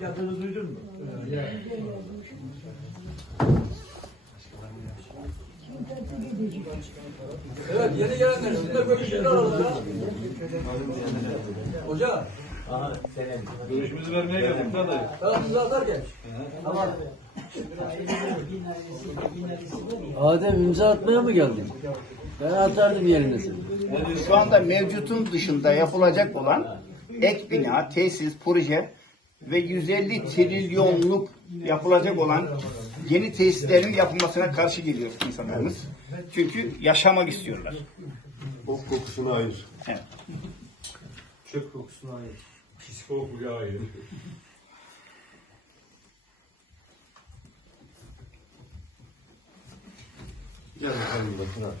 ilk adını duydun mu? Evet yeni gelenler siz de böyle şeyler aralara. Hoca. Aha senin. Görüşümüzü vermeye geldik lan dayı. Ben size atarken. Tamam. Adem imza atmaya mı geldin? Ben atardım yerine seni. Şu anda mevcutun dışında yapılacak olan ek bina, tesis, proje ve 150 trilyonluk yapılacak olan yeni tesislerin yapılmasına karşı geliyor insanlarımız. Çünkü yaşamak istiyorlar. Bok kokusuna hayır. Evet. Çöp kokusuna hayır. Pis kokuya hayır. Gel bakalım bakın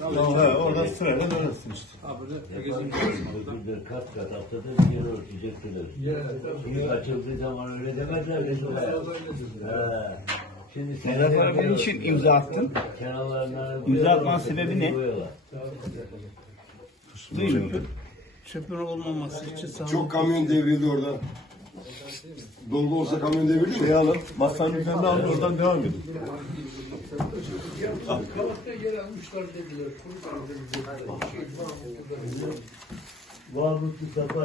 ha. Ha, orada sırayla dönersin işte. Bir kat kat haftada bir yer örtecektiler. Şimdi açıldığı zaman öyle demezler? Ha. Şimdi Mezarlara benim için imza attın. Kenarlarına İmza atmanın sebebi ne? boyuyorlar. Duymuyor. Çöpün olmaması için sağ Çok kamyon devrildi oradan. Dolgu olsa kamyon devrildi mi? Şey alın, masanın üzerinde alın oradan devam edin. Varlıklı Safa